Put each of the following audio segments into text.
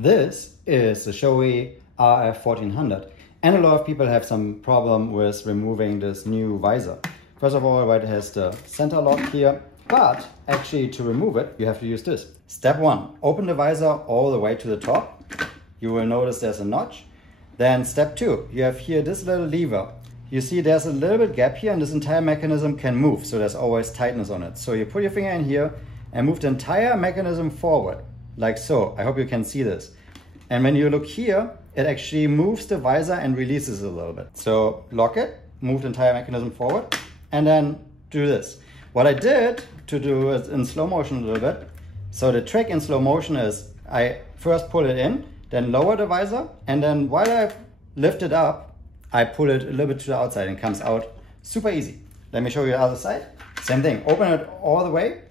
This is the Shoei RF 1400, and a lot of people have some problem with removing this new visor. First of all, it has the center lock here, but actually to remove it, you have to use this. Step 1, open the visor all the way to the top. You will notice there's a notch. Then step 2, you have here this little lever. You see there's a little bit gap here and this entire mechanism can move, so there's always tightness on it. So you put your finger in here and move the entire mechanism forward, like so. I hope you can see this. And when you look here, it actually moves the visor and releases it a little bit. So lock it, move the entire mechanism forward, and then do this. What I did to do it in slow motion a little bit, so the trick in slow motion is I first pull it in, then lower the visor, and then while I lift it up, I pull it a little bit to the outside and it comes out super easy. Let me show you the other side. Same thing, open it all the way,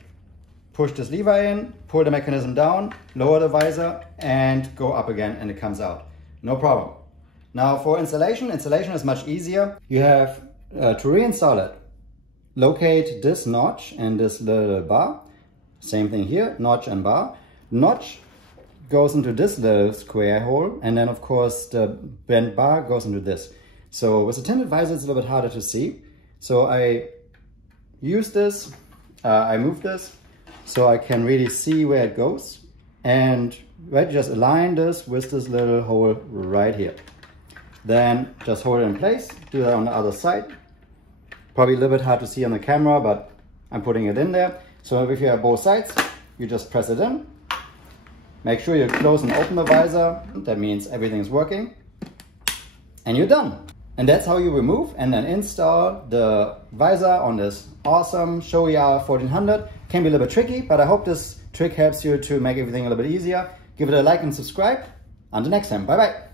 push this lever in, pull the mechanism down, lower the visor, and go up again and it comes out. No problem. Now for installation is much easier. You have to reinstall it. Locate this notch and this little bar. Same thing here, notch and bar. Notch goes into this little square hole, and then of course the bent bar goes into this. So with a tinted visor it's a little bit harder to see. So I use this, I move this so I can really see where it goes, and just align this with this little hole right here. Then just hold it in place, do that on the other side. Probably a little bit hard to see on the camera, but I'm putting it in there. So if you have both sides, you just press it in. Make sure you close and open the visor. That means everything is working. And you're done. And that's how you remove and then install the visor on this awesome Shoei RF 1400. Can be a little bit tricky, but I hope this trick helps you to make everything a little bit easier. Give it a like and subscribe. Until next time, bye bye.